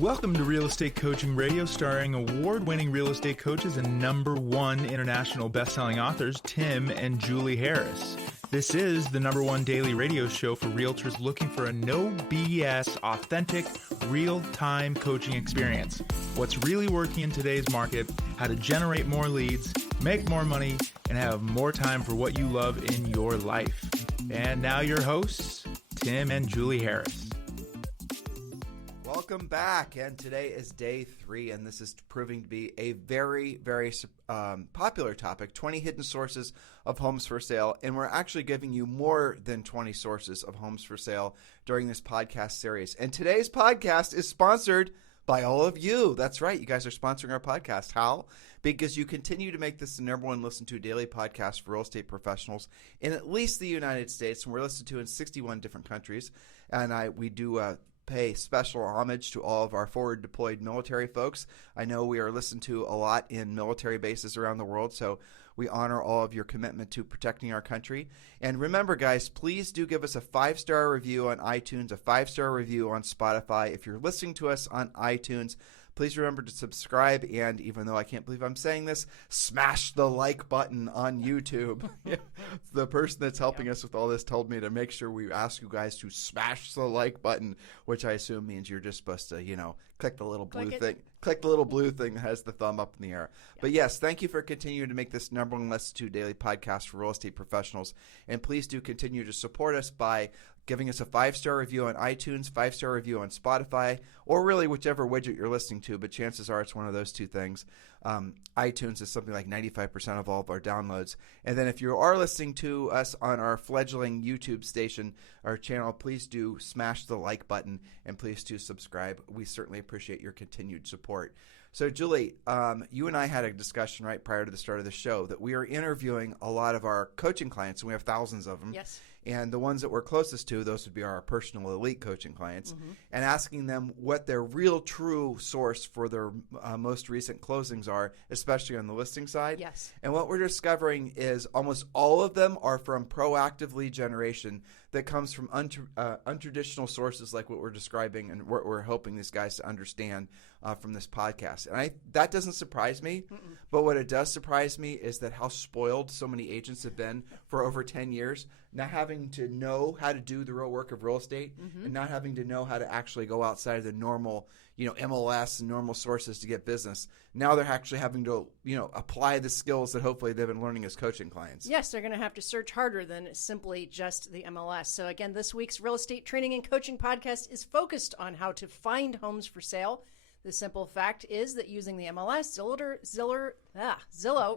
Welcome to Real Estate Coaching Radio, starring award-winning real estate coaches and #1 international best-selling authors, Tim and Julie Harris. This is the #1 daily radio show for realtors looking for a no BS, authentic, real-time coaching experience. What's really working in today's market, how to generate more leads, make more money, and have more time for what you love in your life. And now your hosts, Tim and Julie Harris. Welcome back, and today is day 3, and this is proving to be a very, very popular topic, 20 hidden sources of homes for sale, and we're actually giving you more than 20 sources of homes for sale during this podcast series. And today's podcast is sponsored by all of you. That's right, you guys are sponsoring our podcast. How? Because you continue to make this the #1 listened to daily podcast for real estate professionals in at least the United States, and we're listened to in 61 different countries, and we do pay special homage to all of our forward deployed military folks. I know we are listened to a lot in military bases around the world, so we honor all of your commitment to protecting our country. And remember, guys, please do give us a 5-star review on iTunes, a 5-star review on Spotify. If you're listening to us on iTunes, please remember to subscribe, and even though I can't believe I'm saying this, smash the like button on YouTube. The person that's helping us with all this told me to make sure we ask you guys to smash the like button, which I assume means you're just supposed to, click the little blue thing. Click the little blue thing that has the thumb up in the air. Yeah. But yes, thank you for continuing to make this #1 Listen to daily podcast for real estate professionals. And please do continue to support us by giving us a 5-star review on iTunes, 5-star review on Spotify, or really whichever widget you're listening to, but chances are it's one of those two things. iTunes is something like 95% of all of our downloads. And then if you are listening to us on our fledgling YouTube station, our channel, please do smash the like button and please do subscribe. We certainly appreciate your continued support. So Julie, you and I had a discussion right prior to the start of the show that we are interviewing a lot of our coaching clients, and we have thousands of them. Yes. And the ones that we're closest to, those would be our personal elite coaching clients, and asking them what their real true source for their most recent closings are, especially on the listing side. Yes. And what we're discovering is almost all of them are from proactive lead generation that comes from untraditional sources like what we're describing and what we're hoping these guys to understand from this podcast. And that doesn't surprise me, but what it does surprise me is that how spoiled so many agents have been for over 10 years, not having to know how to do the real work of real estate and not having to know how to actually go outside of the normal, MLS and normal sources to get business. Now they're actually having to, apply the skills that hopefully they've been learning as coaching clients. Yes, they're going to have to search harder than simply just the MLS. So again, this week's real estate training and coaching podcast is focused on how to find homes for sale. The simple fact is that using the MLS, Zillow,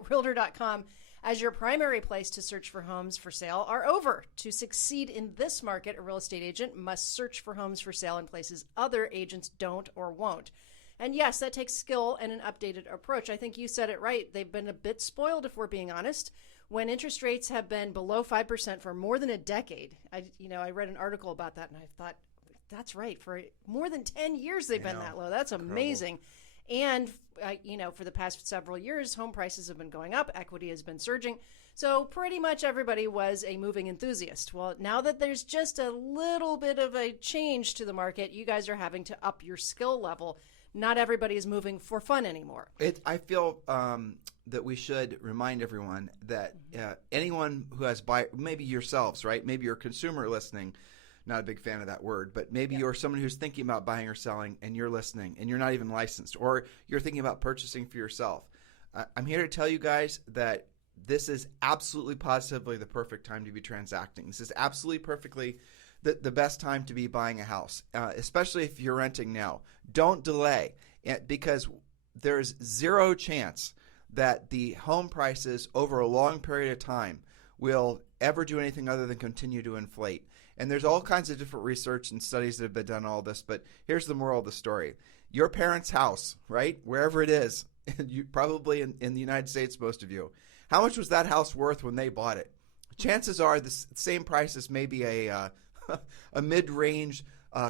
Realtor.com as your primary place to search for homes for sale are over. To succeed in this market, a real estate agent must search for homes for sale in places other agents don't or won't. And yes, that takes skill and an updated approach. I think you said it right. They've been a bit spoiled, if we're being honest. When interest rates have been below 5% for more than a decade, I read an article about that and I thought, that's right. For more than 10 years, they've been that low. That's amazing. And, for the past several years, home prices have been going up. Equity has been surging. So pretty much everybody was a moving enthusiast. Well, now that there's just a little bit of a change to the market, you guys are having to up your skill level. Not everybody is moving for fun anymore. I feel that we should remind everyone that anyone who has maybe yourselves, right? Maybe you're a consumer listening. Not a big fan of that word, but maybe you're someone who's thinking about buying or selling and you're listening and you're not even licensed, or you're thinking about purchasing for yourself. I'm here to tell you guys that this is absolutely positively the perfect time to be transacting. This is absolutely perfectly the best time to be buying a house, especially if you're renting now. Don't delay, because there's zero chance that the home prices over a long period of time will ever do anything other than continue to inflate. And there's all kinds of different research and studies that have been done on all this, but here's the moral of the story. Your parents' house, right, wherever it is, you probably in the United States, most of you, how much was that house worth when they bought it? Chances are the same price as maybe a mid-range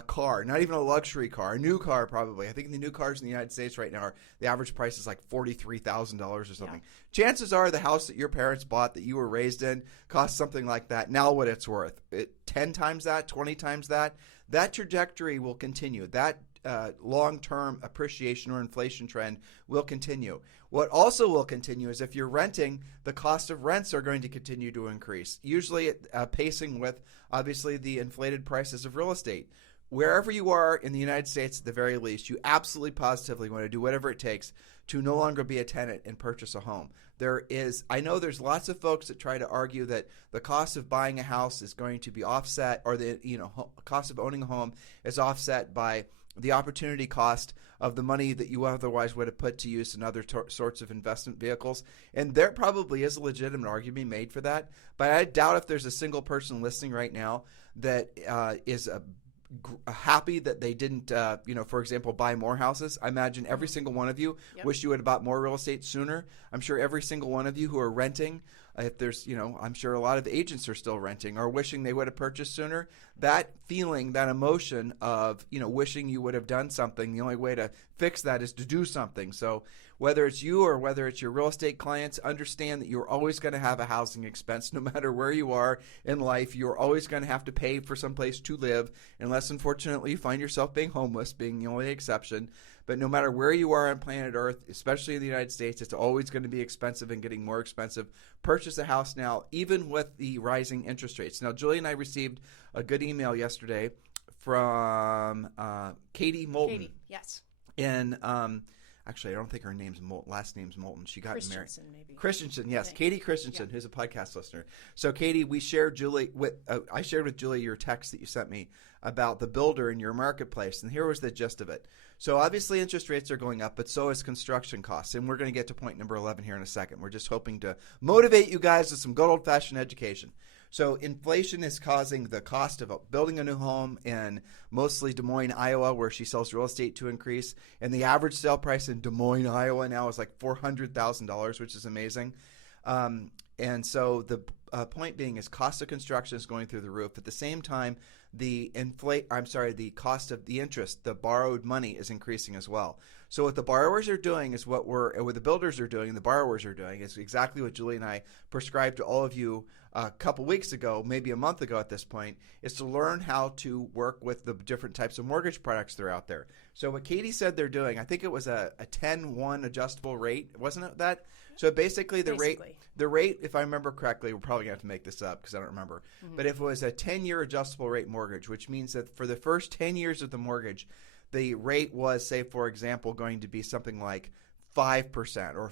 car, not even a luxury car, a new car probably. I think the new cars in the United States right now the average price is like $43,000 or something. Yeah. Chances are the house that your parents bought that you were raised in cost something like that. Now what it's worth, 10 times that, 20 times that. That trajectory will continue. That long-term appreciation or inflation trend will continue. What also will continue is if you're renting, the cost of rents are going to continue to increase, usually pacing with, obviously, the inflated prices of real estate. Wherever you are in the United States, at the very least, you absolutely positively want to do whatever it takes to no longer be a tenant and purchase a home. I know there's lots of folks that try to argue that the cost of buying a house is going to be offset, or the cost of owning a home is offset by the opportunity cost of the money that you otherwise would have put to use in other sorts of investment vehicles. And there probably is a legitimate argument made for that. But I doubt if there's a single person listening right now that is happy that they didn't, for example, buy more houses. I imagine every single one of you wish you had bought more real estate sooner. I'm sure every single one of you who are renting, if there's, I'm sure a lot of agents are still renting, or wishing they would have purchased sooner. That feeling, that emotion of, wishing you would have done something, the only way to fix that is to do something. So whether it's you or whether it's your real estate clients, understand that you're always going to have a housing expense no matter where you are in life. You're always going to have to pay for some place to live, unless, unfortunately, you find yourself being homeless, being the only exception. But no matter where you are on planet Earth, especially in the United States, it's always going to be expensive and getting more expensive. Purchase a house now, even with the rising interest rates. Now, Julie and I received a good email yesterday from Katie Moulton. Katie, yes. And actually, I don't think her last name's Moulton. She got married. Christensen, maybe. Christensen, yes. Katie Christensen, who's a podcast listener. So, Katie, I shared with Julie your text that you sent me about the builder in your marketplace, and here was the gist of it. So, obviously, interest rates are going up, but so is construction costs, and we're going to get to point number 11 here in a second. We're just hoping to motivate you guys with some good old-fashioned education. So inflation is causing the cost of building a new home in mostly Des Moines, Iowa, where she sells real estate, to increase. And the average sale price in Des Moines, Iowa now is like $400,000, which is amazing. And so the point being is cost of construction is going through the roof. At the same time, the cost of the interest, the borrowed money, is increasing as well. So what the borrowers are doing is what the builders are doing, and the borrowers are doing is exactly what Julie and I prescribed to all of you a couple weeks ago, maybe a month ago at this point, is to learn how to work with the different types of mortgage products that are out there. So what Katie said they're doing, I think it was a 10-1 adjustable rate, wasn't it that? So basically the rate, if I remember correctly, we're probably going to have to make this up because I don't remember, but if it was a 10-year adjustable rate mortgage, which means that for the first 10 years of the mortgage, the rate was, say, for example, going to be something like 5% or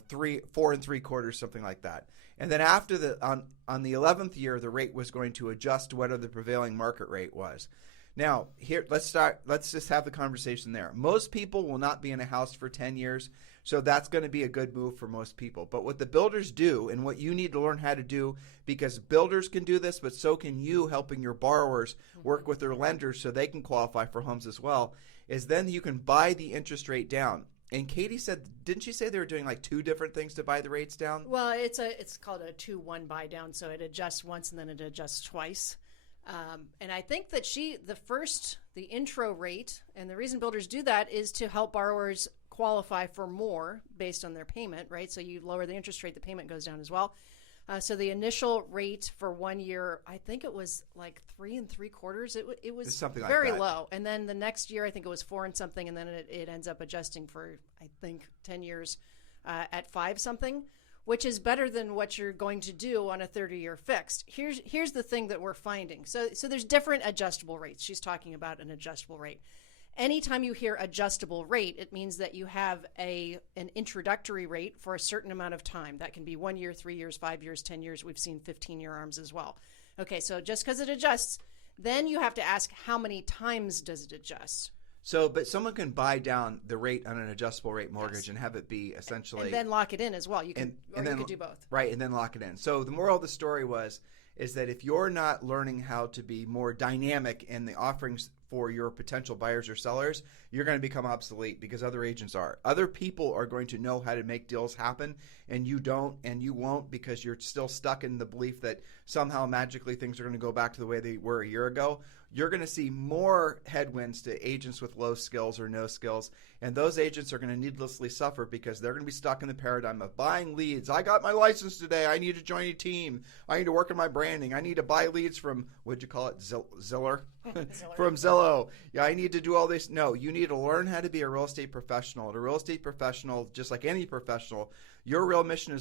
4 3/4, something like that. And then after on the 11th year, the rate was going to adjust to whatever the prevailing market rate was. Now, here, let's just have the conversation there. Most people will not be in a house for 10 years, so that's going to be a good move for most people. But what the builders do, and what you need to learn how to do, because builders can do this, but so can you, helping your borrowers work with their lenders so they can qualify for homes as well, is then you can buy the interest rate down. And Katie said, didn't she say they were doing like 2 different things to buy the rates down? Well, it's called a 2-1 buy down, so it adjusts once and then it adjusts twice. And I think that the intro rate, and the reason builders do that is to help borrowers qualify for more based on their payment, right? So you lower the interest rate, the payment goes down as well. So the initial rate for 1 year, I think it was like 3 3/4. It was something very like that. low. And then the next year, I think it was 4 and something, and then it ends up adjusting for, I think, 10 years at 5 something, which is better than what you're going to do on a 30-year fixed. Here's the thing that we're finding. So there's different adjustable rates. She's talking about an adjustable rate. Anytime you hear adjustable rate, it means that you have an introductory rate for a certain amount of time. That can be 1 year, 3 years, 5 years, 10 years. We've seen 15-year arms as well. Okay, so just because it adjusts, then you have to ask how many times does it adjust? So, but someone can buy down the rate on an adjustable rate mortgage and have it be essentially... And then lock it in as well. You can do both. Right, and then lock it in. So the moral of the story is that if you're not learning how to be more dynamic in the offerings for your potential buyers or sellers, you're going to become obsolete because other agents are. Other people are going to know how to make deals happen, and you don't, and you won't, because you're still stuck in the belief that somehow magically things are going to go back to the way they were a year ago. you're going to see more headwinds to agents with low skills or no skills. And those agents are going to needlessly suffer because they're going to be stuck in the paradigm of buying leads. I got my license today. I need to join a team. I need to work on my branding. I need to buy leads from, what'd you call it, Ziller? From Zillow. Yeah, I need to do all this. No, you need to learn how to be a real estate professional. And a real estate professional, just like any professional, your real mission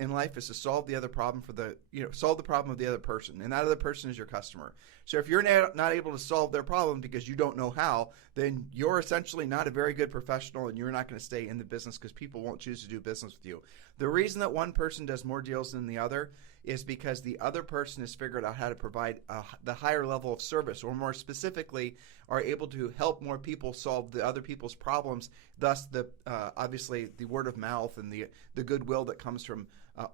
in life is to solve the other problem solve the problem of the other person, and that other person is your customer. So if you're not able to solve their problem because you don't know how, then you're essentially not a very good professional, and you're not going to stay in the business because people won't choose to do business with you. The reason that one person does more deals than the other is because the other person has figured out how to provide the higher level of service, or more specifically, are able to help more people solve the other people's problems. Thus, obviously the word of mouth and the goodwill that comes from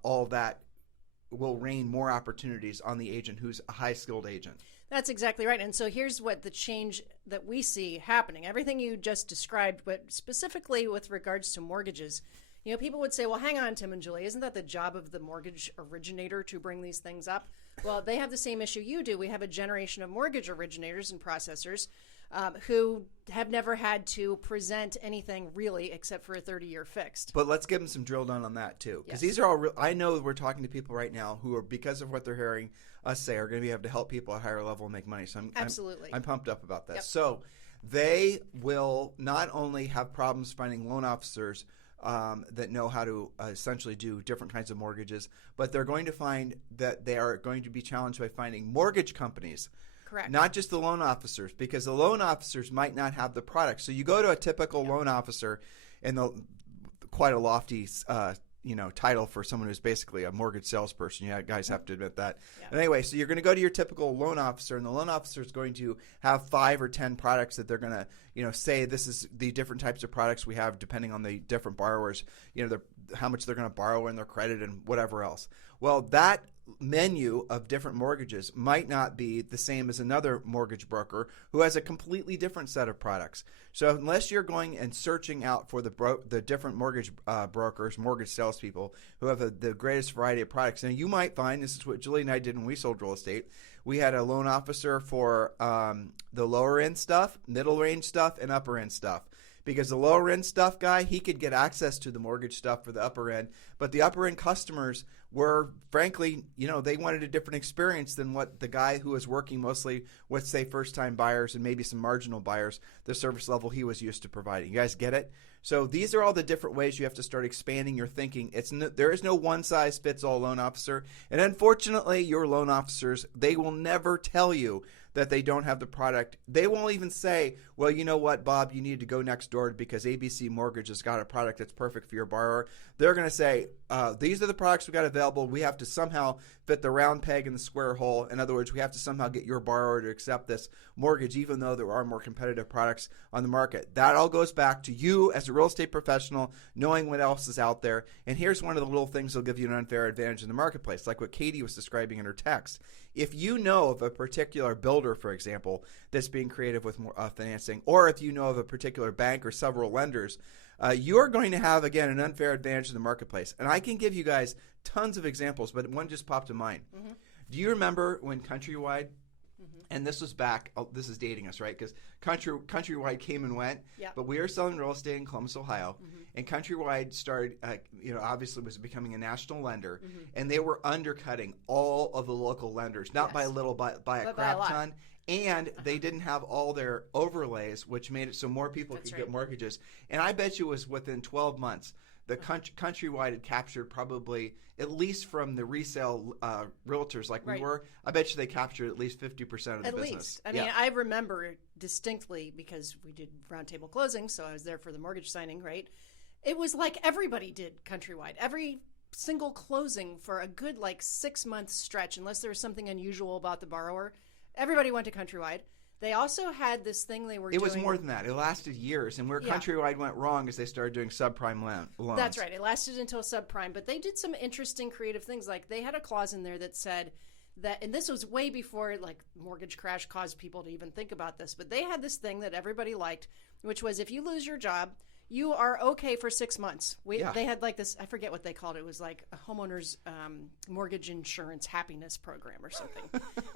all that will rain more opportunities on the agent who's a high-skilled agent. That's exactly right. And so here's what the change that we see happening. Everything you just described, but specifically with regards to mortgages. People would say, well, hang on, Tim and Julie, isn't that the job of the mortgage originator to bring these things up? Well, they have the same issue you do. We have a generation of mortgage originators and processors who have never had to present anything really except for a 30-year fixed. But let's give them some drill down on that too. Because Yes. these are all real. I know we're talking to people right now who are, because of what they're hearing us say, are going to be able to help people at a higher level and make money. So Absolutely. I'm pumped up about this. Yep. So they will not only have problems finding loan officers that know how to essentially do different kinds of mortgages, but they're going to find that they are going to be challenged by finding mortgage companies. Correct. Not just the loan officers, because the loan officers might not have the product. So you go to a typical loan officer, and quite a lofty title for someone who's basically a mortgage salesperson. You guys have to admit that. Yeah. But anyway, so you're going to go to your typical loan officer, and the loan officer is going to have 5 or 10 products that they're going to say this is the different types of products we have depending on the different borrowers, how much they're going to borrow and their credit and whatever else. Well, that menu of different mortgages might not be the same as another mortgage broker who has a completely different set of products. So unless you're going and searching out for the different mortgage brokers, mortgage salespeople who have the greatest variety of products, and you might find, this is what Julie and I did when we sold real estate, we had a loan officer for the lower end stuff, middle range stuff, and upper end stuff. Because the lower end stuff guy, he could get access to the mortgage stuff for the upper end, but the upper end customers were, frankly, they wanted a different experience than what the guy who was working mostly with, say, first-time buyers and maybe some marginal buyers, the service level he was used to providing. You guys get it? So these are all the different ways you have to start expanding your thinking. There is no one-size-fits-all loan officer, and unfortunately, your loan officers, they will never tell you that they don't have the product. They won't even say, well, you know what, Bob, you need to go next door because ABC Mortgage has got a product that's perfect for your borrower. They're going to say, these are the products we got available. We have to somehow fit the round peg in the square hole. In other words, we have to somehow get your borrower to accept this mortgage, even though there are more competitive products on the market. That all goes back to you as a real estate professional, knowing what else is out there. And here's one of the little things that'll give you an unfair advantage in the marketplace, like what Katie was describing in her text. If you know of a particular builder, for example, that's being creative with more financing, or if you know of a particular bank or several lenders, you're going to have, again, an unfair advantage in the marketplace. And I can give you guys tons of examples, but one just popped to mind. Mm-hmm. Do you remember when Countrywide, and this was back, this is dating us, right? Because Countrywide came and went, but we were selling real estate in Columbus, Ohio, and Countrywide started, obviously was becoming a national lender, and they were undercutting all of the local lenders, not by a little, by a crap ton. And they didn't have all their overlays, which made it so more people could get mortgages. And I bet you it was within 12 months, the Countrywide had captured probably, at least from the resale realtors like we were, I bet you they captured at least 50% of the business. At least. I mean, I remember distinctly because we did roundtable closings, so I was there for the mortgage signing, right? It was like everybody did Countrywide. Every single closing for a good 6-month stretch, unless there was something unusual about the borrower, everybody went to Countrywide. They also had this thing they were doing. It was more than that. It lasted years. And where Countrywide went wrong is they started doing subprime loans. That's right. It lasted until subprime. But they did some interesting creative things. Like they had a clause in there that said that, and this was way before mortgage crash caused people to even think about this, but they had this thing that everybody liked, which was if you lose your job, you are okay for 6 months. Yeah. They had like this, I forget what they called it. It was like a homeowner's mortgage insurance happiness program or something.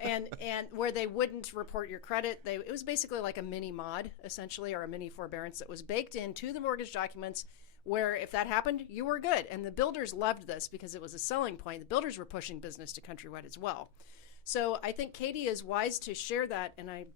and where they wouldn't report your credit. It was basically like a mini mod, essentially, or a mini forbearance that was baked into the mortgage documents, where if that happened, you were good. And the builders loved this because it was a selling point. The builders were pushing business to Countrywide as well. So I think Katie is wise to share that, and I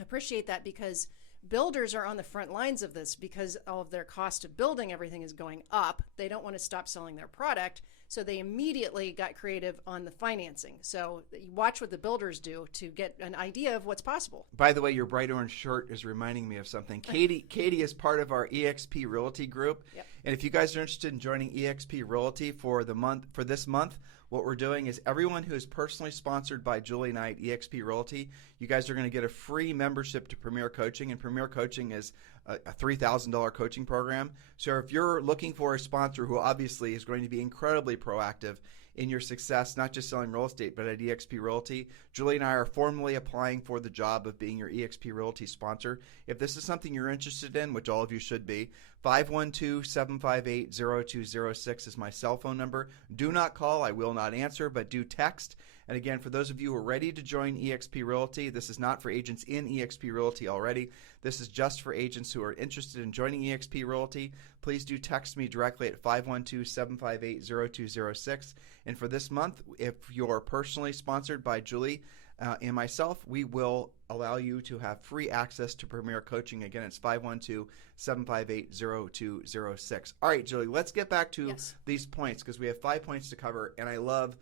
appreciate that, because builders are on the front lines of this because all of their cost of building everything is going up. They don't want to stop selling their product, so they immediately got creative on the financing. So you watch what the builders do to get an idea of what's possible. By the way, your bright orange shirt is reminding me of something. Katie is part of our EXP Realty group. Yep. And if you guys are interested in joining EXP Realty for this month, what we're doing is everyone who is personally sponsored by Julie and I at EXP Realty, you guys are going to get a free membership to Premier Coaching, and Premier Coaching is a $3,000 coaching program. So if you're looking for a sponsor who obviously is going to be incredibly proactive in your success, not just selling real estate, but at EXP Realty, Julie and I are formally applying for the job of being your EXP Realty sponsor. If this is something you're interested in, which all of you should be, 512-758-0206 is my cell phone number. Do not call. I will not answer, but do text. And again, for those of you who are ready to join EXP Realty, this is not for agents in EXP Realty already. This is just for agents who are interested in joining EXP Realty. Please do text me directly at 512-758-0206. And for this month, if you're personally sponsored by Julie and myself, we will allow you to have free access to Premier Coaching. Again, it's 512-758-0206. All right, Julie, let's get back to these points, because we have 5 points to cover, and I'm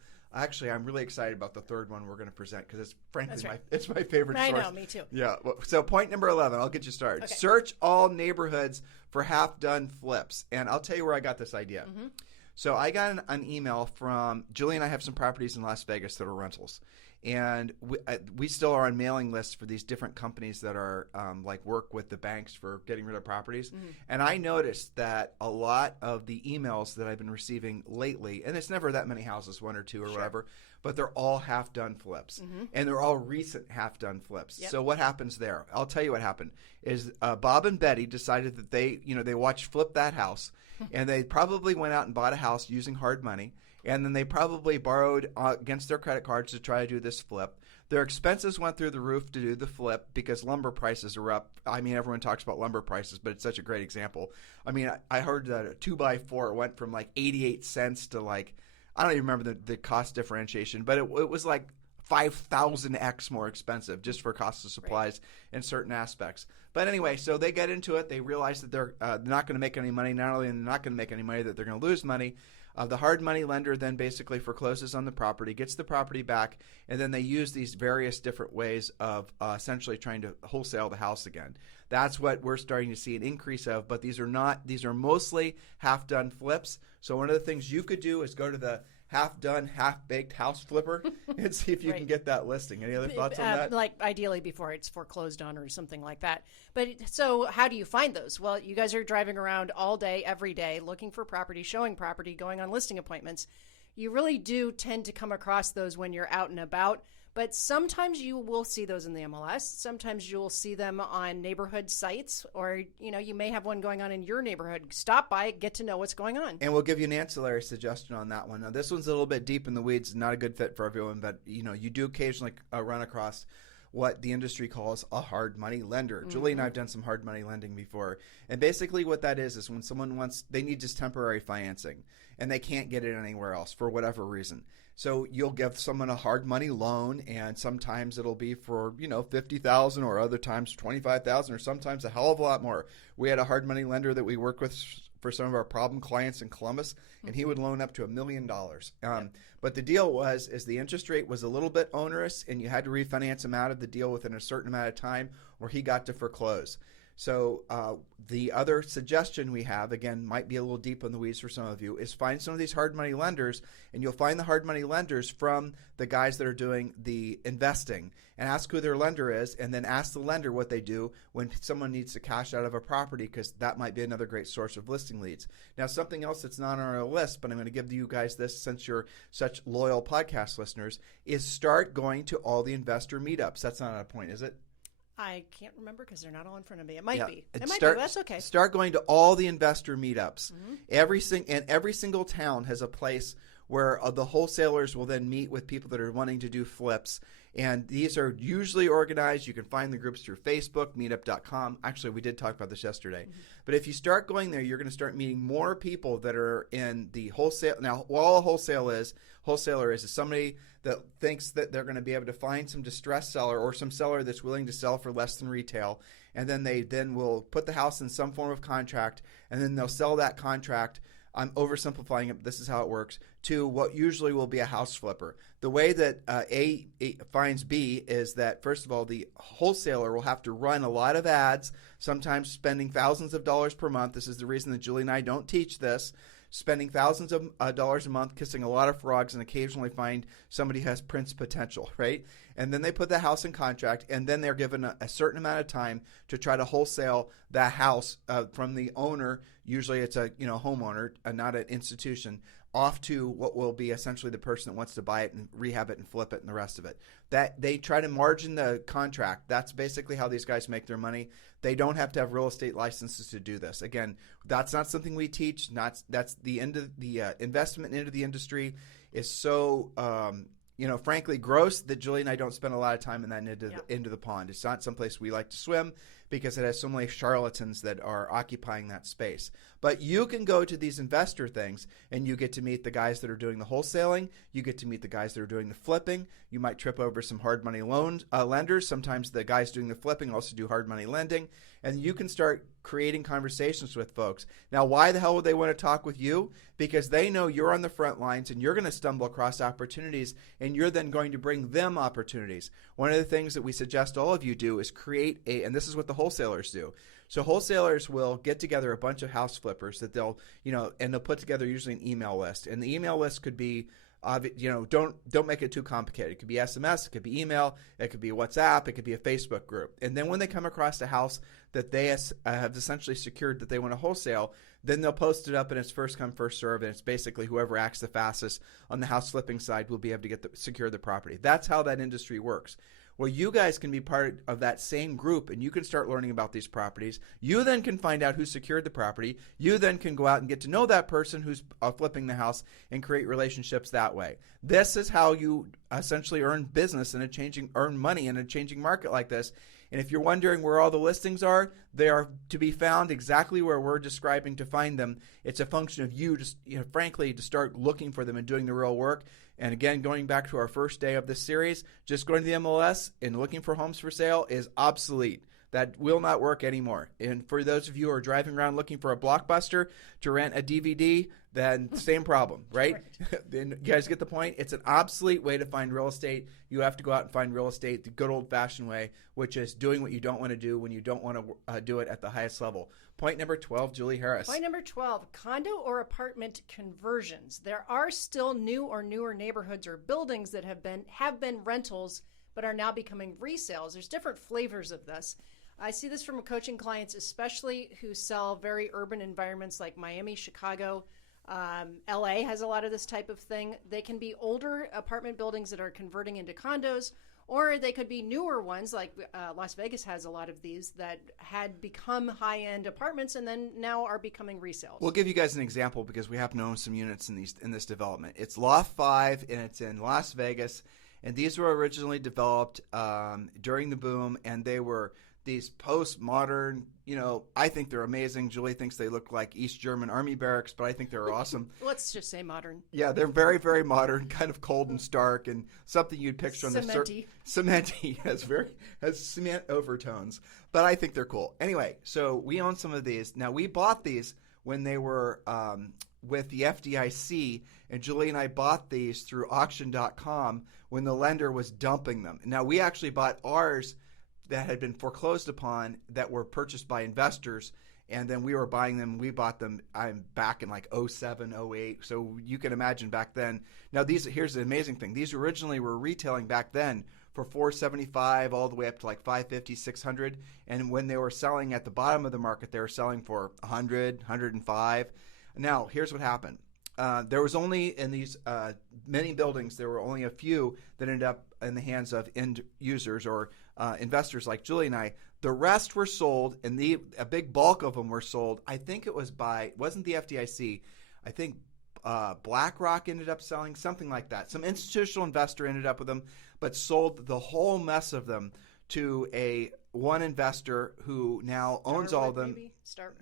really excited about the third one we're going to present, because it's frankly it's my favorite source. I know, me too. Yeah. So point number 11, I'll get you started. Okay. Search all neighborhoods for half-done flips. And I'll tell you where I got this idea. Mm-hmm. So I got an email from Julie, and I have some properties in Las Vegas that are rentals. And we still are on mailing lists for these different companies that are work with the banks for getting rid of properties. Mm-hmm. And I noticed that a lot of the emails that I've been receiving lately, and it's never that many houses, one or two or whatever, but they're all half-done flips. Mm-hmm. And they're all recent half-done flips. Yep. So what happens there? I'll tell you what happened. Is Bob and Betty decided that they watched Flip That House, and they probably went out and bought a house using hard money. And then they probably borrowed against their credit cards to try to do this flip. Their expenses went through the roof to do the flip because lumber prices are up. I mean, everyone talks about lumber prices, but it's such a great example. I mean, I heard that a 2x4 went from like 88 cents to like, I don't even remember the cost differentiation, but it was like 5,000x more expensive just for cost of supplies in certain aspects. But anyway, so they get into it. They realize that they're not going to make any money. Not only are they not going to make any money, that they're going to lose money. The hard money lender then basically forecloses on the property, gets the property back, and then they use these various different ways of essentially trying to wholesale the house again. That's what we're starting to see an increase of, but these are mostly half-done flips. So one of the things you could do is go to the half-done, half-baked house flipper and see if you can get that listing. Any other thoughts on that? Like ideally before it's foreclosed on or something like that. But so how do you find those? Well, you guys are driving around all day, every day, looking for property, showing property, going on listing appointments. You really do tend to come across those when you're out and about. But sometimes you will see those in the MLS. Sometimes you'll see them on neighborhood sites, or you may have one going on in your neighborhood. Stop by, get to know what's going on. And we'll give you an ancillary suggestion on that one. Now, this one's a little bit deep in the weeds, not a good fit for everyone, but you do occasionally run across what the industry calls a hard money lender. Mm-hmm. Julie and I have done some hard money lending before. And basically what that is when someone they need just temporary financing and they can't get it anywhere else for whatever reason. So you'll give someone a hard money loan, and sometimes it'll be for, $50,000 or other times $25,000 or sometimes a hell of a lot more. We had a hard money lender that we work with for some of our problem clients in Columbus, and he would loan up to $1 million. But the deal is the interest rate was a little bit onerous, and you had to refinance him out of the deal within a certain amount of time, or he got to foreclose. So the other suggestion we have, again, might be a little deep in the weeds for some of you, is find some of these hard money lenders, and you'll find the hard money lenders from the guys that are doing the investing, and ask who their lender is, and then ask the lender what they do when someone needs to cash out of a property, because that might be another great source of listing leads. Now, something else that's not on our list, but I'm going to give you guys this since you're such loyal podcast listeners, is start going to all the investor meetups. That's not a point, is it? I can't remember because they're not all in front of me. It might be. And It might be. That's okay. Start going to all the investor meetups. Every single town has a place where the wholesalers will then meet with people that are wanting to do flips. And these are usually organized. You can find the groups through Facebook, meetup.com. Actually, we did talk about this yesterday. But if you start going there, you're going to start meeting more people that are in the wholesale. Now, all a wholesaler is somebody that thinks that they're going to be able to find some distressed seller or some seller that's willing to sell for less than retail. And then they will put the house in some form of contract, and then they'll sell that contract. I'm oversimplifying it, but this is how it works, to what usually will be a house flipper. The way that A finds B is that, first of all, the wholesaler will have to run a lot of ads, sometimes spending thousands of dollars per month. This is the reason that Julie and I don't teach this. Spending thousands of dollars a month, kissing a lot of frogs, and occasionally find somebody has prince potential, right? And then they put the house in contract, and then they're given a certain amount of time to try to wholesale that house from the owner. Usually it's a homeowner, not an institution, off to what will be essentially the person that wants to buy it and rehab it and flip it and the rest of it. That they try to margin the contract. That's basically how these guys make their money. They don't have to have real estate licenses to do this. Again, that's not something we teach. That's the end of the investment into the industry is so frankly gross that Julie and I don't spend a lot of time in that into the pond. It's not someplace we like to swim because it has so many charlatans that are occupying that space. But you can go to these investor things and you get to meet the guys that are doing the wholesaling. You get to meet the guys that are doing the flipping. You might trip over some hard money lenders. Sometimes the guys doing the flipping also do hard money lending. And you can start creating conversations with folks. Now, why the hell would they want to talk with you? Because they know you're on the front lines and you're going to stumble across opportunities, and you're then going to bring them opportunities. One of the things that we suggest all of you do is create and this is what the wholesalers do. So wholesalers will get together a bunch of house flippers that they'll put together usually an email list. And the email list could be, don't make it too complicated. It could be SMS, it could be email, it could be WhatsApp, it could be a Facebook group. And then when they come across a house that they have essentially secured that they want to wholesale, then they'll post it up and it's first come, first serve, and it's basically whoever acts the fastest on the house flipping side will be able to secure the property. That's how that industry works. Well, you guys can be part of that same group, and you can start learning about these properties. You then can find out who secured the property. You then can go out and get to know that person who's flipping the house and create relationships that way. This is how you essentially earn business earn money in a changing market like this. And if you're wondering where all the listings are, they are to be found exactly where we're describing to find them. It's a function of you just, frankly, to start looking for them and doing the real work. And again, going back to our first day of this series, just going to the MLS and looking for homes for sale is obsolete. That will not work anymore. And for those of you who are driving around looking for a Blockbuster to rent a DVD, then same problem, right? Then you guys get the point? It's an obsolete way to find real estate. You have to go out and find real estate the good old-fashioned way, which is doing what you don't want to do when you don't want to do it at the highest level. Point number 12, Julie Harris. Point number 12, condo or apartment conversions. There are still new or newer neighborhoods or buildings that have been rentals but are now becoming resales. There's different flavors of this. I see this from coaching clients, especially who sell very urban environments like Miami, Chicago. LA has a lot of this type of thing. They can be older apartment buildings that are converting into condos, or they could be newer ones like Las Vegas has a lot of these that had become high-end apartments and then now are becoming resales. We'll give you guys an example because we happen to own some units in this development. It's Loft 5 and it's in Las Vegas, and these were originally developed during the boom, and they were these postmodern, I think they're amazing. Julie thinks they look like East German army barracks, but I think they're awesome. Let's just say modern. Yeah, they're very, very modern, kind of cold and stark, and something you'd picture on cementy. Cementy has cement overtones, but I think they're cool. Anyway, so we own some of these. Now, we bought these when they were with the FDIC, and Julie and I bought these through auction.com when the lender was dumping them. Now, we actually bought ours that had been foreclosed upon that were purchased by investors, and then we were buying them. We bought them back in like 07, 08. So you can imagine back then. Now here's the amazing thing. These originally were retailing back then for $475 all the way up to like $550, $600. And when they were selling at the bottom of the market, they were selling for $100, $105. Now here's what happened. There was only in these many buildings, there were only a few that ended up in the hands of end users or investors like Julie and I. The rest were sold, and a big bulk of them were sold. I think it was wasn't the FDIC. I think BlackRock ended up selling, something like that. Some institutional investor ended up with them, but sold the whole mess of them to one investor who now owns all of them.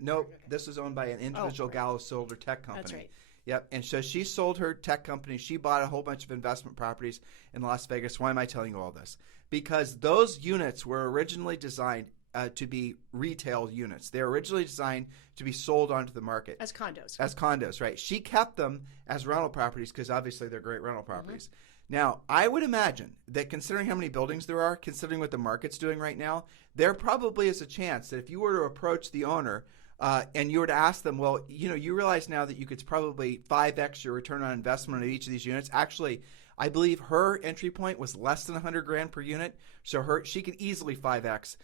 Nope, this was owned by an individual gal who sold her tech company. That's right. Yep, and so she sold her tech company. She bought a whole bunch of investment properties in Las Vegas. Why am I telling you all this? Because those units were originally designed to be retail units. They were originally designed to be sold onto the market. As condos. As condos, right. She kept them as rental properties because obviously they're great rental properties. Mm-hmm. Now, I would imagine that considering how many buildings there are, considering what the market's doing right now, there probably is a chance that if you were to approach the owner and you were to ask them, well, you realize now that you could probably 5x your return on investment of each of these units. Actually, I believe her entry point was less than $100,000 per unit, so she could easily 5x.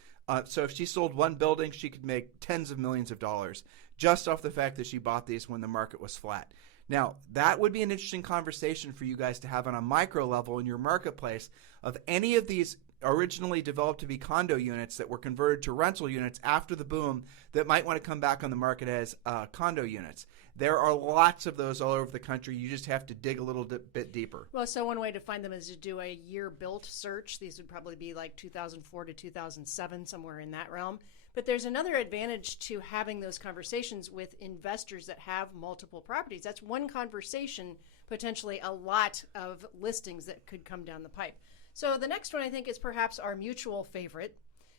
So if she sold one building, she could make tens of millions of dollars just off the fact that she bought these when the market was flat. Now, that would be an interesting conversation for you guys to have on a micro level in your marketplace of any of these originally developed to be condo units that were converted to rental units after the boom that might want to come back on the market as condo units. There are lots of those all over the country. You just have to dig a little bit deeper. Well, so one way to find them is to do a year-built search. These would probably be like 2004 to 2007, somewhere in that realm. But there's another advantage to having those conversations with investors that have multiple properties. That's one conversation, potentially a lot of listings that could come down the pipe. So the next one I think is perhaps our mutual favorite,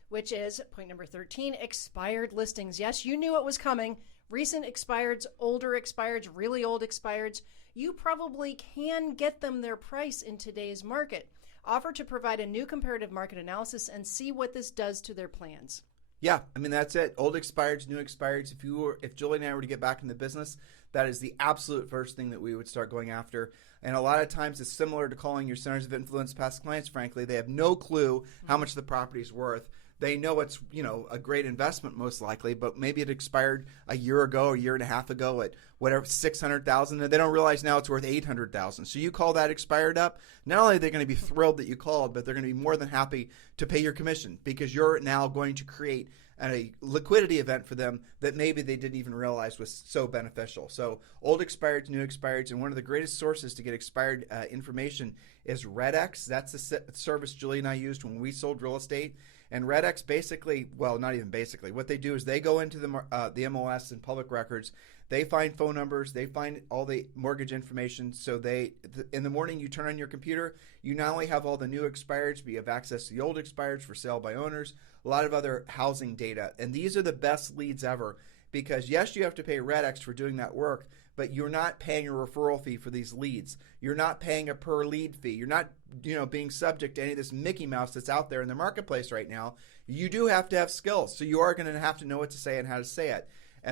which is point number 13, expired listings. Yes, you knew it was coming. Recent expireds, older expireds, really old expireds. You probably can get them their price in today's market. Offer to provide a new comparative market analysis and see what this does to their plans. Yeah, I mean, that's it. Old expireds, new expireds. If Julie and I were to get back in the business, that is the absolute first thing that we would start going after. And a lot of times it's similar to calling your centers of influence past clients, frankly. They have no clue how much the property is worth. They know it's, a great investment most likely, but maybe it expired a year ago, a year and a half ago at whatever, $600,000, and they don't realize now it's worth $800,000. So you call that expired up, not only are they going to be thrilled that you called, but they're going to be more than happy to pay your commission because you're now going to create a liquidity event for them that maybe they didn't even realize was so beneficial. So old expireds, new expireds, and one of the greatest sources to get expired information is REDX. That's the service Julie and I used when we sold real estate. And REDX basically, well, not even basically, what they do is they go into the MLS and public records. They find phone numbers. They find all the mortgage information. So in the morning, you turn on your computer. You not only have all the new expireds, but you have access to the old expireds for sale by owners, a lot of other housing data. And these are the best leads ever because, yes, you have to pay REDX for doing that work, but you're not paying a referral fee for these leads. You're not paying a per lead fee. You're not, being subject to any of this Mickey Mouse that's out there in the marketplace right now. You do have to have skills. So you are going to have to know what to say and how to say it.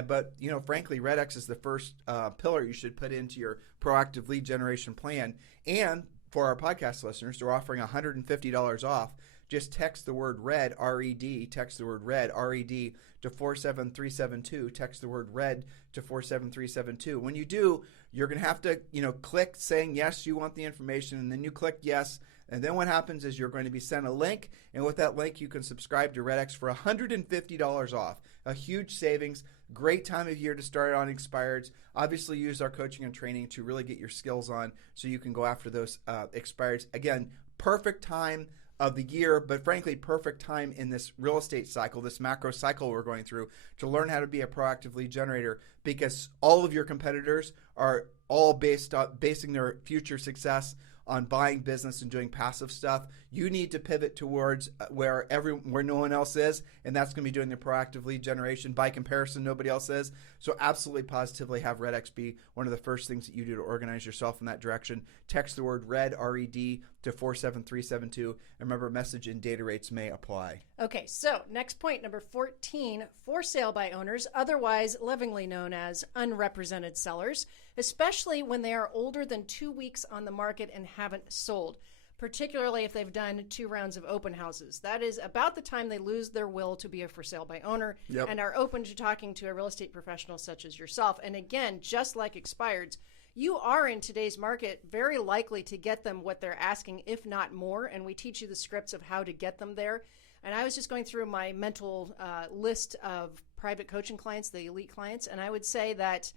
But frankly, REDX is the first pillar you should put into your proactive lead generation plan. And for our podcast listeners, they're offering $150 off. Just text the word RED, R-E-D, text the word RED, R-E-D, to 47372. Text the word RED to 47372. When you do, you're going to have to, click saying yes, you want the information, and then you click yes. And then what happens is you're going to be sent a link, and with that link, you can subscribe to REDX for $150 off. A huge savings. Great time of year to start on expireds. Obviously, use our coaching and training to really get your skills on so you can go after those expireds. Again, perfect time of the year, but frankly, perfect time in this real estate cycle, this macro cycle we're going through to learn how to be a proactive lead generator because all of your competitors are all basing their future success on buying business and doing passive stuff. You need to pivot towards where no one else is, and that's going to be doing the proactive lead generation. By comparison, nobody else is. So absolutely positively have REDX be one of the first things that you do to organize yourself in that direction. Text the word RED, R-E-D, to 47372. And remember, message and data rates may apply. Okay, so next point, number 14, for sale by owners, otherwise lovingly known as unrepresented sellers, especially when they are older than 2 weeks on the market and haven't sold, particularly if they've done 2 rounds of open houses. That is about the time they lose their will to be a for sale by owner and are open to talking to a real estate professional such as yourself. And again, just like expireds, you are in today's market very likely to get them what they're asking, if not more. And we teach you the scripts of how to get them there. And I was just going through my mental list of private coaching clients, the elite clients, and I would say that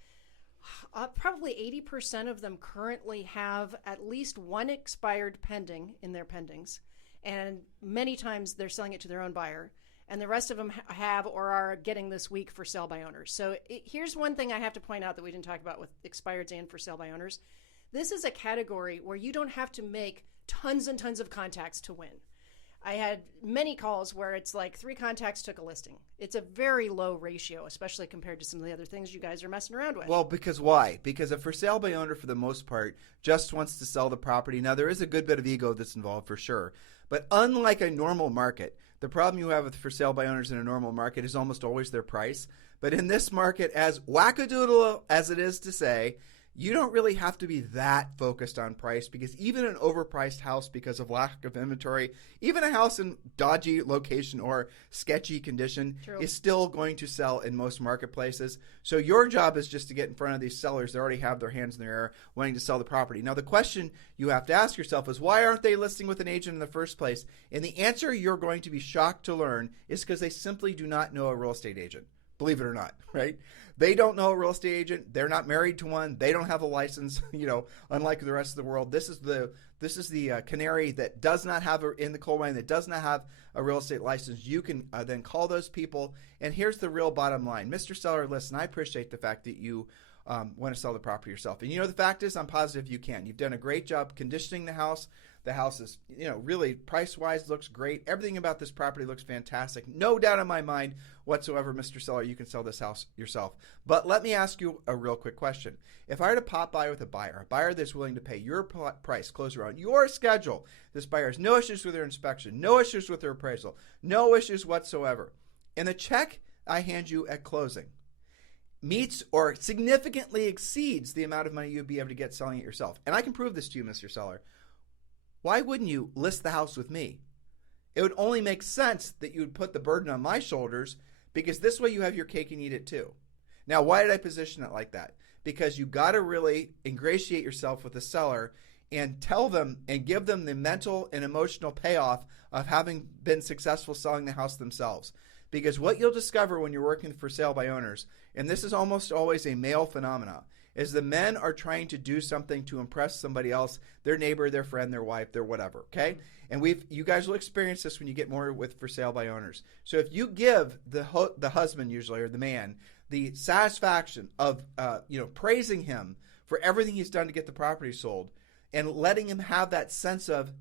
probably 80% of them currently have at least one expired pending in their pendings. And many times they're selling it to their own buyer. And the rest of them have or are getting this week for sale by owners. So here's one thing I have to point out that we didn't talk about with expireds and for sale by owners. This is a category where you don't have to make tons and tons of contacts to win. I had many calls where it's like 3 contacts took a listing. It's a very low ratio, especially compared to some of the other things you guys are messing around with. Well, because why? Because a for sale by owner, for the most part, just wants to sell the property. Now, there is a good bit of ego that's involved for sure. But unlike a normal market, the problem you have with for sale by owners in a normal market is almost always their price. But in this market, as wackadoodle as it is to say, you don't really have to be that focused on price, because even an overpriced house, because of lack of inventory, even a house in dodgy location or sketchy condition, is still going to sell in most marketplaces. So your job is just to get in front of these sellers that already have their hands in the air wanting to sell the property. Now, the question you have to ask yourself is, why aren't they listing with an agent in the first place? And the answer you're going to be shocked to learn is because they simply do not know a real estate agent. Believe it or not, right? They don't know a real estate agent. They're not married to one. They don't have a license. Unlike the rest of the world, this is the canary that does not have in the coal mine, that does not have a real estate license. You can then call those people. And here's the real bottom line, Mr. Seller. Listen, I appreciate the fact that you want to sell the property yourself, and the fact is, I'm positive you can. You've done a great job conditioning the house. The house is, really price-wise looks great. Everything about this property looks fantastic. No doubt in my mind whatsoever, Mr. Seller, you can sell this house yourself. But let me ask you a real quick question. If I were to pop by with a buyer that's willing to pay your price, closer on your schedule, this buyer has no issues with their inspection, no issues with their appraisal, no issues whatsoever, and the check I hand you at closing meets or significantly exceeds the amount of money you'd be able to get selling it yourself, and I can prove this to you, Mr. Seller, why wouldn't you list the house with me? It would only make sense that you would put the burden on my shoulders, because this way you have your cake and eat it too. Now, why did I position it like that? Because you got to really ingratiate yourself with the seller and tell them and give them the mental and emotional payoff of having been successful selling the house themselves. Because what you'll discover when you're working for sale by owners, and this is almost always a male phenomenon, is the men are trying to do something to impress somebody else, their neighbor, their friend, their wife, their whatever, okay? And you guys will experience this when you get more with for sale by owners. So if you give the husband usually, or the man, the satisfaction of praising him for everything he's done to get the property sold, and letting him have that sense of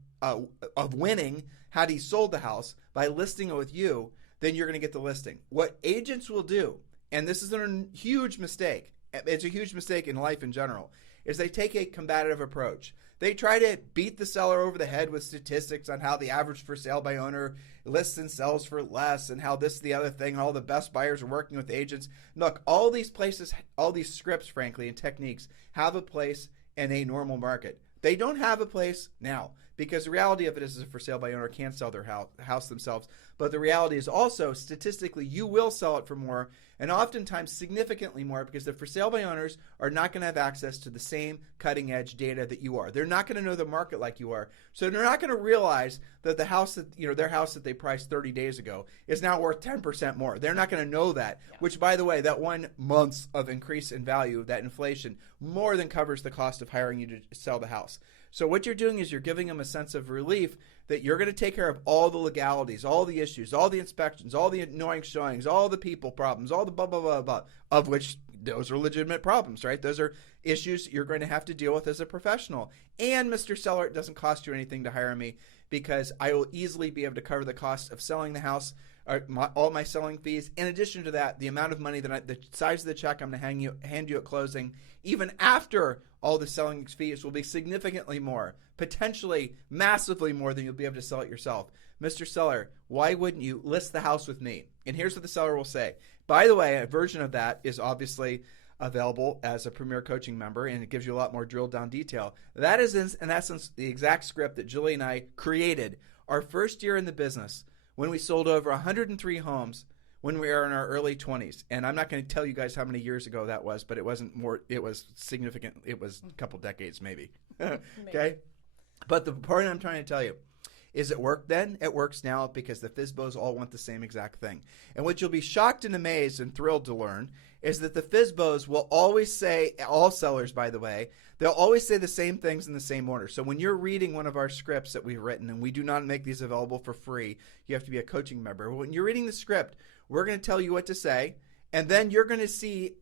winning had he sold the house by listing it with you, then you're going to get the listing. What agents will do, and this is a huge mistake, it's a huge mistake in life in general, is they take a combative approach. They try to beat the seller over the head with statistics on how the average for sale by owner lists and sells for less, and how this, the other thing, all the best buyers are working with agents. Look, all these places, all these scripts, frankly, and techniques have a place in a normal market. They don't have a place now, because the reality of it is a for sale by owner can't sell their house themselves. But the reality is also, statistically, you will sell it for more, and oftentimes significantly more, because the for sale by owners are not going to have access to the same cutting edge data that you are. They're not going to know the market like you are. So they're not going to realize that the house that, their house that they priced 30 days ago is now worth 10% more. They're not going to know that, which, by the way, that 1 month of increase in value, that inflation, more than covers the cost of hiring you to sell the house. So what you're doing is you're giving them a sense of relief that you're going to take care of all the legalities, all the issues, all the inspections, all the annoying showings, all the people problems, all the blah, blah, blah, blah, of which those are legitimate problems, right? Those are issues you're going to have to deal with as a professional. And, Mr. Seller, it doesn't cost you anything to hire me, because I will easily be able to cover the cost of selling the house, all my selling fees. In addition to that, the amount of money the size of the check I'm going to hand you at closing, even after all the selling fees, will be significantly more, potentially massively more than you'll be able to sell it yourself. Mr. Seller, why wouldn't you list the house with me? And here's what the seller will say. By the way, a version of that is obviously available as a Premier Coaching member, and it gives you a lot more drilled down detail. That is, in essence, the exact script that Julie and I created our first year in the business, when we sold over 103 homes when we were in our early 20s. And I'm not going to tell you guys how many years ago that was, but it wasn't more, it was significant. It was a couple decades maybe. Okay? But the point I'm trying to tell you Is it work then? It works now because the FSBOs all want the same exact thing. And what you'll be shocked and amazed and thrilled to learn is that the FSBOs will always say, all sellers by the way, they'll always say the same things in the same order. So when you're reading one of our scripts that we've written, and we do not make these available for free, you have to be a coaching member. When you're reading the script, we're going to tell you what to say, and then you're going to see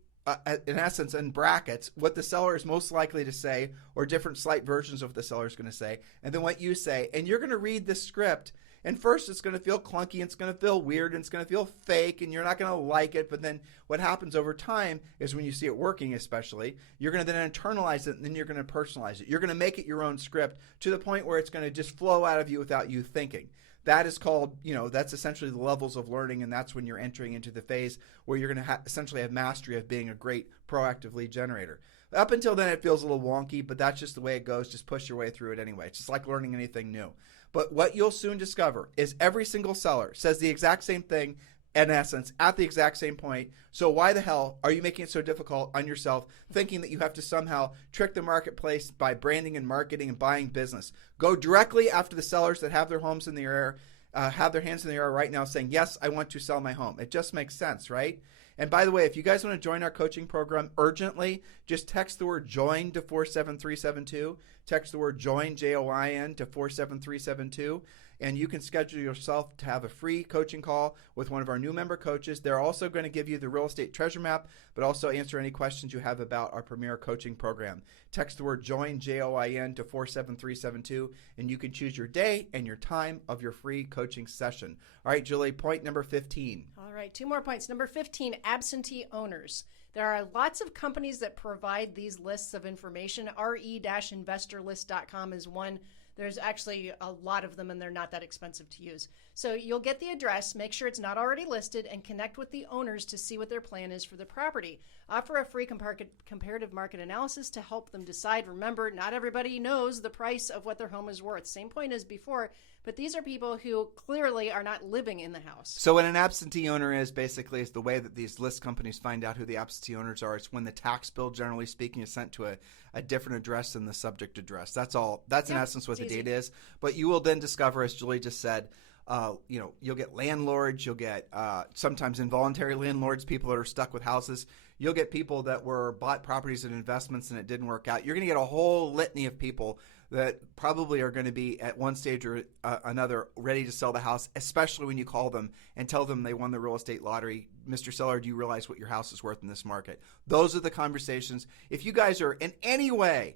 in essence, in brackets, what the seller is most likely to say, or different slight versions of what the seller is going to say, and then what you say. And you're going to read this script, and first it's going to feel clunky, and it's going to feel weird, and it's going to feel fake, and you're not going to like it. But then what happens over time is when you see it working especially, you're going to then internalize it, and then you're going to personalize it. You're going to make it your own script to the point where it's going to just flow out of you without you thinking. That is called, that's essentially the levels of learning, and that's when you're entering into the phase where you're going to essentially have mastery of being a great proactive lead generator. Up until then, it feels a little wonky, but that's just the way it goes. Just push your way through it anyway. It's just like learning anything new. But what you'll soon discover is every single seller says the exact same thing, in essence, at the exact same point. So why the hell are you making it so difficult on yourself, thinking that you have to somehow trick the marketplace by branding and marketing and buying business? Go directly after the sellers that have their homes in the air, have their hands in the air right now saying, yes, I want to sell my home. It just makes sense, right? And by the way, if you guys want to join our coaching program urgently, just text the word join to 47372. Text the word join, Join, to 47372. And you can schedule yourself to have a free coaching call with one of our new member coaches. They're also going to give you the real estate treasure map, but also answer any questions you have about our premier coaching program. Text the word join, Join, to 47372, and you can choose your day and your time of your free coaching session. All right, Julie, point number 15. All right, 2 more points. Number 15, absentee owners. There are lots of companies that provide these lists of information. re-investorlist.com is one. There's actually a lot of them, and they're not that expensive to use. So you'll get the address, make sure it's not already listed, and connect with the owners to see what their plan is for the property. Offer a free comparative market analysis to help them decide. Remember, not everybody knows the price of what their home is worth. Same point as before, but these are people who clearly are not living in the house. So what an absentee owner is basically is the way that these list companies find out who the absentee owners are. It's when the tax bill, generally speaking, is sent to a different address than the subject address. That's all. That's in essence what the date is. But you will then discover, as Julie just said, you'll get landlords, you'll get sometimes involuntary landlords, people that are stuck with houses. You'll get people that were bought properties and investments and it didn't work out. You're going to get a whole litany of people that probably are going to be at one stage or another ready to sell the house, especially when you call them and tell them they won the real estate lottery. Mr. Seller, do you realize what your house is worth in this market? Those are the conversations. If you guys are in any way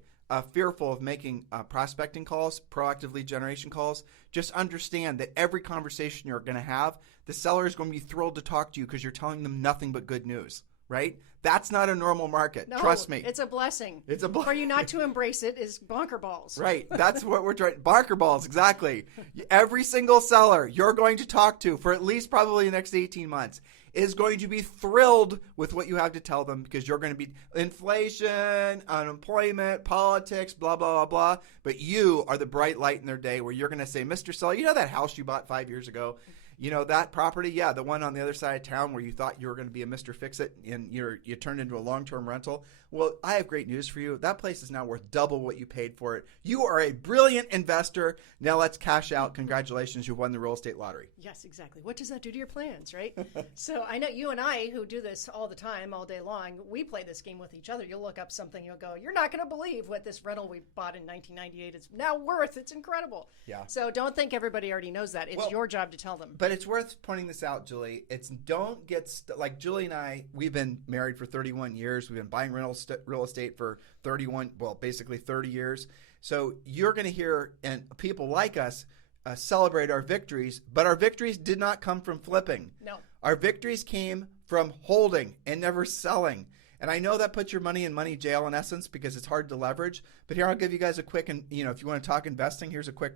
fearful of making prospecting calls, proactive lead generation calls, just understand that every conversation you're going to have, the seller is going to be thrilled to talk to you because you're telling them nothing but good news, right? That's not a normal market. No, trust me. It's a blessing. It's a For you not to embrace it is bonker balls. Right. That's what we're trying. Bonker balls, exactly. Every single seller you're going to talk to for at least probably the next 18 months is going to be thrilled with what you have to tell them because you're going to be inflation, unemployment, politics, blah, blah, blah, blah. But you are the bright light in their day where you're going to say, Mr. Seller, you know that house you bought 5 years ago? You know, that property, yeah, the one on the other side of town where you thought you were going to be a Mr. Fix-It and you turned into a long-term rental. Well, I have great news for you. That place is now worth double what you paid for it. You are a brilliant investor. Now let's cash out. Congratulations, you won the real estate lottery. Yes, exactly. What does that do to your plans, right? So I know you and I, who do this all the time, all day long, we play this game with each other. You'll look up something, you'll go, you're not going to believe what this rental we bought in 1998 is now worth. It's incredible. Yeah. So don't think everybody already knows that. It's your job to tell them. But it's worth pointing this out, Julie. It's don't get like Julie and I, we've been married for 31 years. We've been buying real estate for 30 years. So you're going to hear and people like us celebrate our victories, but our victories did not come from flipping. No. Our victories came from holding and never selling. And I know that puts your money in money jail in essence because it's hard to leverage. But here I'll give you guys a quick, and if you want to talk investing, here's a quick,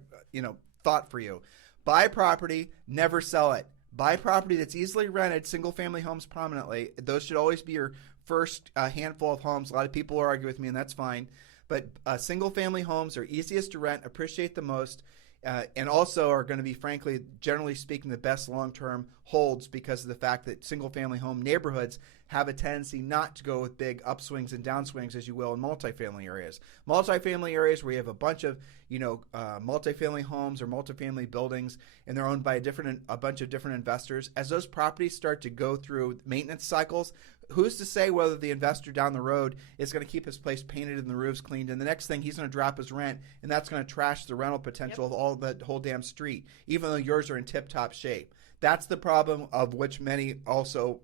thought for you. Buy property, never sell it. Buy property that's easily rented, single-family homes prominently. Those should always be your first handful of homes. A lot of people will argue with me, and that's fine. But single-family homes are easiest to rent, appreciate the most, and also are going to be, frankly, generally speaking, the best long-term holds because of the fact that single-family home neighborhoods have a tendency not to go with big upswings and downswings, as you will in multifamily areas. Multifamily areas where you have a bunch of, multifamily homes or multifamily buildings, and they're owned by a bunch of different investors. As those properties start to go through maintenance cycles, who's to say whether the investor down the road is going to keep his place painted and the roofs cleaned, and the next thing he's going to drop his rent, and that's going to trash the rental potential of all the whole damn street, even though yours are in tip-top shape. That's the problem of which many also,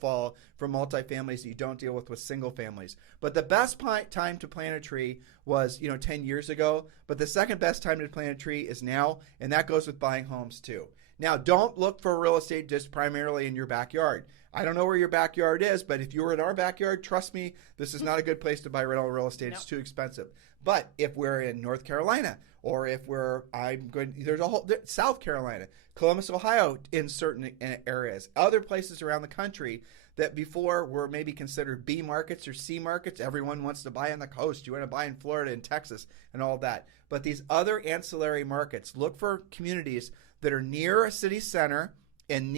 fall from multifamilies that you don't deal with single families. But the best time to plant a tree was, 10 years ago. But the second best time to plant a tree is now, and that goes with buying homes too. Now, don't look for real estate just primarily in your backyard. I don't know where your backyard is, but if you were in our backyard, trust me, this is not a good place to buy rental real estate. It's too expensive. But if we're in North Carolina, or if there's a whole South Carolina, Columbus, Ohio, in certain areas, other places around the country that before were maybe considered B markets or C markets. Everyone wants to buy on the coast. You want to buy in Florida and Texas and all that. But these other ancillary markets, look for communities that are near a city center and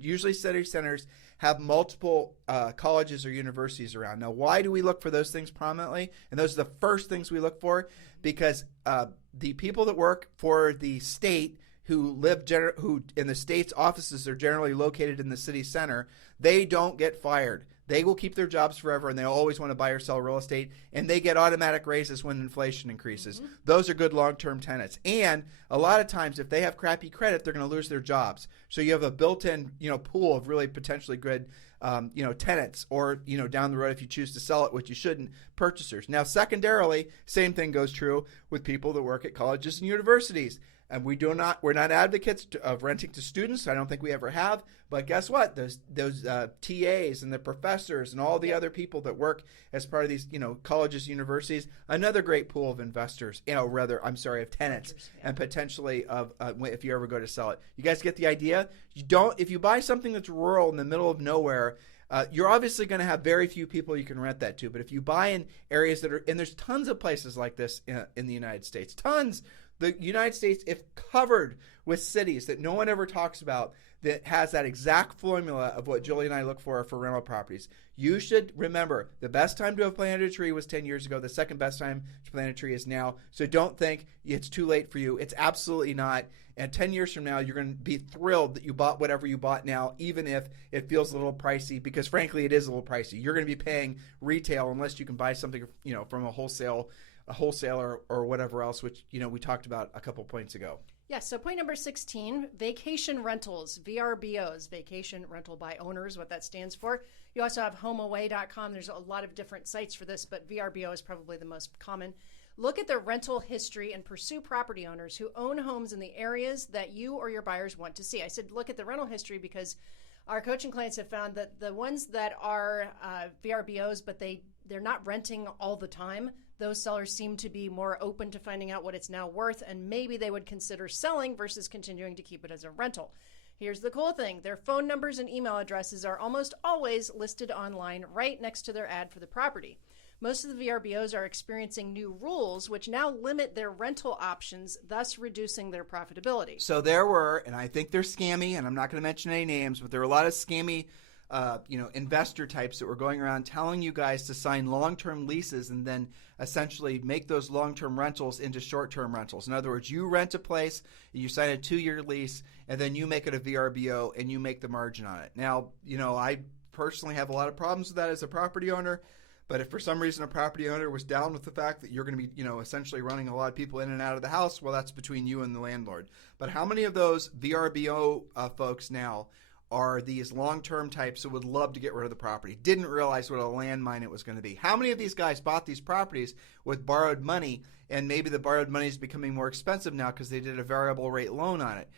usually city centers have multiple colleges or universities around. Now, why do we look for those things prominently? And those are the first things we look for because the people that work for the state who in the state's offices are generally located in the city center, they don't get fired. They will keep their jobs forever, and they always want to buy or sell real estate, and they get automatic raises when inflation increases. Mm-hmm. Those are good long-term tenants. And a lot of times, if they have crappy credit, they're going to lose their jobs. So you have a built-in, pool of really potentially good, tenants, or, down the road, if you choose to sell it, which you shouldn't, purchasers. Now, secondarily, same thing goes true with people that work at colleges and universities. And we're not advocates of renting to students. I don't think we ever have. But guess what? Those TAs and the professors and all the other people that work as part of these, colleges, universities, another great pool of investors, of tenants, and potentially of if you ever go to sell it. You guys get the idea? If you buy something that's rural in the middle of nowhere, you're obviously going to have very few people you can rent that to. But if you buy in areas and there's tons of places like this in the United States, tons. The United States, if covered with cities that no one ever talks about, that has that exact formula of what Julie and I look for rental properties. You should remember the best time to have planted a tree was 10 years ago. The second best time to plant a tree is now. So don't think it's too late for you. It's absolutely not. And 10 years from now, you're going to be thrilled that you bought whatever you bought now, even if it feels a little pricey, because frankly, it is a little pricey. You're going to be paying retail unless you can buy something, from a wholesaler or whatever else, which, we talked about a couple points ago. Yeah, so point number 16, vacation rentals, VRBOs, vacation rental by owners, what that stands for. You also have homeaway.com. There's a lot of different sites for this, but VRBO is probably the most common. Look at the rental history and pursue property owners who own homes in the areas that you or your buyers want to see. I said look at the rental history because our coaching clients have found that the ones that are VRBOs, but they're not renting all the time, those sellers seem to be more open to finding out what it's now worth, and maybe they would consider selling versus continuing to keep it as a rental. Here's the cool thing. Their phone numbers and email addresses are almost always listed online right next to their ad for the property. Most of the VRBOs are experiencing new rules, which now limit their rental options, thus reducing their profitability. So there were, and I think they're scammy, and I'm not going to mention any names, but there were a lot of scammy investor types that were going around telling you guys to sign long-term leases and then essentially make those long-term rentals into short-term rentals. In other words, you rent a place, you sign a 2-year lease, and then you make it a VRBO and you make the margin on it. Now, I personally have a lot of problems with that as a property owner, but if for some reason a property owner was down with the fact that you're going to be, essentially running a lot of people in and out of the house, well, that's between you and the landlord. But how many of those VRBO folks now are these long-term types who would love to get rid of the property, didn't realize what a landmine it was going to be? How many of these guys bought these properties with borrowed money, and maybe the borrowed money is becoming more expensive now because they did a variable rate loan on it?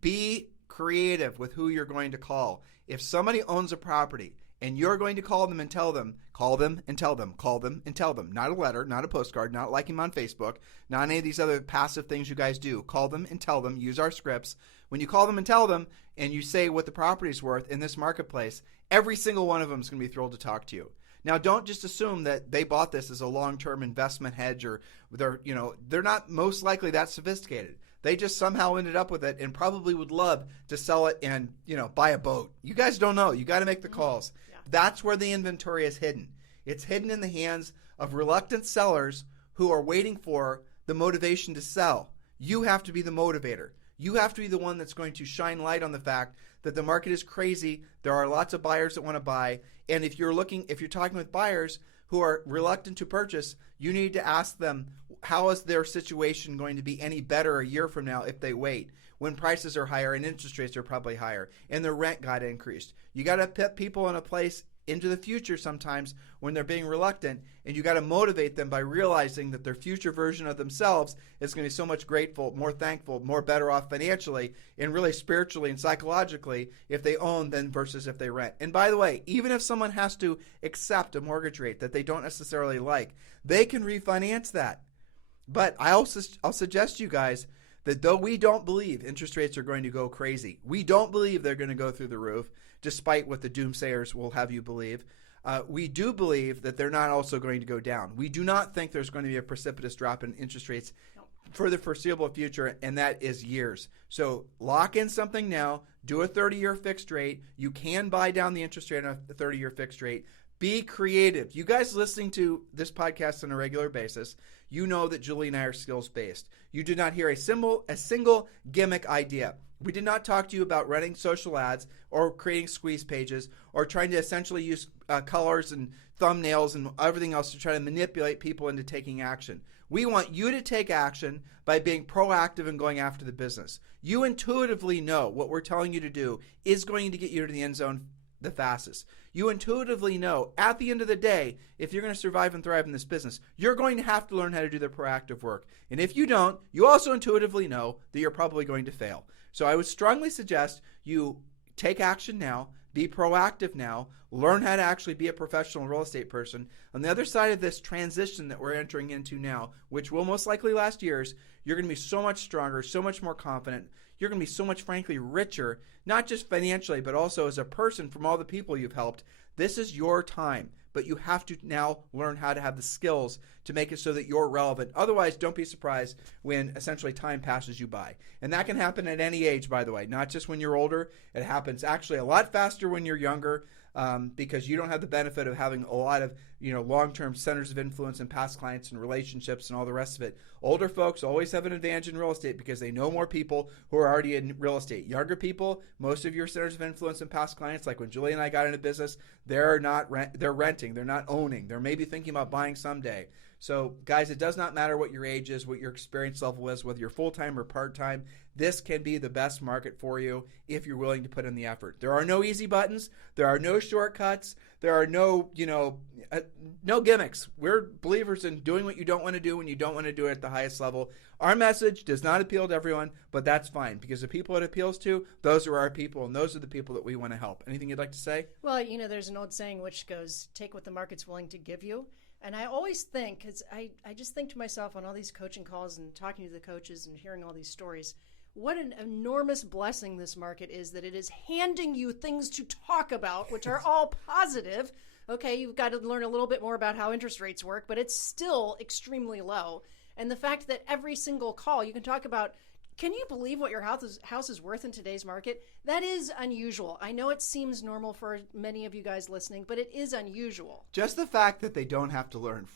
Be creative with who you're going to call. If somebody owns a property and you're going to call them and tell them, call them and tell them, call them and tell them. Not a letter, not a postcard, not like him on Facebook, not any of these other passive things you guys do. Call them and tell them, use our scripts. When you call them and tell them and you say what the property's worth in this marketplace, every single one of them is going to be thrilled to talk to you. Now, don't just assume that they bought this as a long-term investment hedge, or they're not most likely that sophisticated. They just somehow ended up with it and probably would love to sell it and, buy a boat. You guys don't know. You got to make the calls. Yeah. That's where the inventory is hidden. It's hidden in the hands of reluctant sellers who are waiting for the motivation to sell. You have to be the motivator. You have to be the one that's going to shine light on the fact that the market is crazy. There are lots of buyers that want to buy. And if you're talking with buyers who are reluctant to purchase, you need to ask them, how is their situation going to be any better a year from now if they wait, when prices are higher and interest rates are probably higher and the rent got increased? You got to put people in a place into the future sometimes when they're being reluctant, and you got to motivate them by realizing that their future version of themselves is going to be so much grateful, more thankful, more better off financially and really spiritually and psychologically if they own than versus if they rent. And by the way, even if someone has to accept a mortgage rate that they don't necessarily like, they can refinance that. But I'll suggest to you guys that though we don't believe interest rates are going to go crazy, we don't believe they're going to go through the roof, despite what the doomsayers will have you believe, we do believe that they're not also going to go down. We do not think there's going to be a precipitous drop in interest rates for the foreseeable future, and that is years. So lock in something now. Do a 30-year fixed rate. You can buy down the interest rate on a 30-year fixed rate. Be creative. You guys listening to this podcast on a regular basis, you know that Julie and I are skills-based. You did not hear a single gimmick idea. We did not talk to you about running social ads or creating squeeze pages or trying to essentially use colors and thumbnails and everything else to try to manipulate people into taking action. We want you to take action by being proactive and going after the business. You intuitively know what we're telling you to do is going to get you to the end zone the fastest. You intuitively know at the end of the day, if you're going to survive and thrive in this business, you're going to have to learn how to do the proactive work. And if you don't, you also intuitively know that you're probably going to fail. So I would strongly suggest you take action now, be proactive now, learn how to actually be a professional real estate person. On the other side of this transition that we're entering into now, which will most likely last years, you're going to be so much stronger, so much more confident. You're going to be so much, frankly, richer, not just financially, but also as a person from all the people you've helped. This is your time, but you have to now learn how to have the skills to make it so that you're relevant. Otherwise, don't be surprised when essentially time passes you by. And that can happen at any age, by the way, not just when you're older. It happens actually a lot faster when you're younger because you don't have the benefit of having a lot of long-term centers of influence and past clients and relationships and all the rest of it. Older folks always have an advantage in real estate because they know more people who are already in real estate. Younger people, most of your centers of influence and past clients, like when Julie and I got into business, they're renting, they're not owning. They're maybe thinking about buying someday. So guys, it does not matter what your age is, what your experience level is, whether you're full-time or part-time. This can be the best market for you if you're willing to put in the effort. There are no easy buttons. There are no shortcuts. There are no gimmicks. We're believers in doing what you don't want to do when you don't want to do it at the highest level. Our message does not appeal to everyone, but that's fine because the people it appeals to, those are our people, and those are the people that we want to help. Anything you'd like to say? Well, there's an old saying which goes, take what the market's willing to give you. And I always think, because I just think to myself on all these coaching calls and talking to the coaches and hearing all these stories, what an enormous blessing this market is that it is handing you things to talk about, which are all positive. Okay, you've got to learn a little bit more about how interest rates work, but it's still extremely low. And the fact that every single call you can talk about, can you believe what your house is worth in today's market? That is unusual. I know it seems normal for many of you guys listening, but it is unusual. Just the fact that they don't have to learn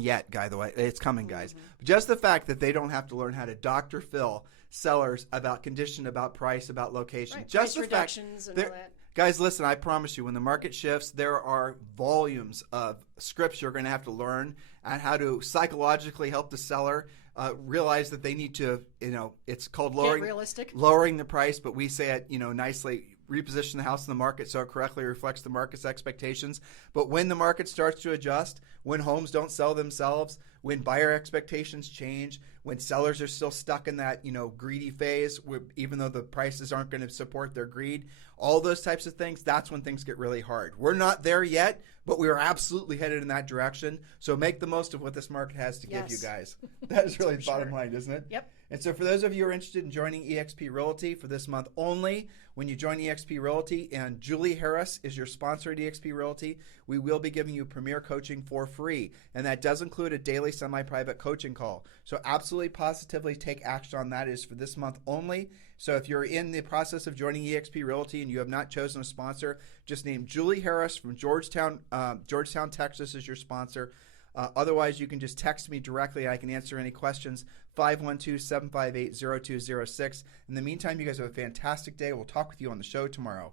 yet, by the way, it's coming, guys. Mm-hmm. Just the fact that they don't have to learn how to Dr. Phil sellers about condition, about price, about location. Right, just price the reductions fact and all that. Guys, listen, I promise you, when the market shifts, there are volumes of scripts you're going to have to learn on how to psychologically help the seller realize that they need to, it's called lowering the price, but we say it, nicely, reposition the house in the market so it correctly reflects the market's expectations. But when the market starts to adjust, when homes don't sell themselves, when buyer expectations change, when sellers are still stuck in that, greedy phase, even though the prices aren't going to support their greed, all those types of things, that's when things get really hard. We're not there yet, but we are absolutely headed in that direction. So make the most of what this market has to give you guys. That is really the bottom line, isn't it? Yep. And so for those of you who are interested in joining eXp Realty for this month only, when you join eXp Realty and Julie Harris is your sponsor at eXp Realty, we will be giving you premier coaching for free. And that does include a daily semi-private coaching call. So absolutely positively take action on that. It is for this month only. So if you're in the process of joining eXp Realty and you have not chosen a sponsor, just name Julie Harris from Georgetown, Texas as your sponsor. Otherwise, you can just text me directly. I can answer any questions, 512-758-0206. In the meantime, you guys have a fantastic day. We'll talk with you on the show tomorrow.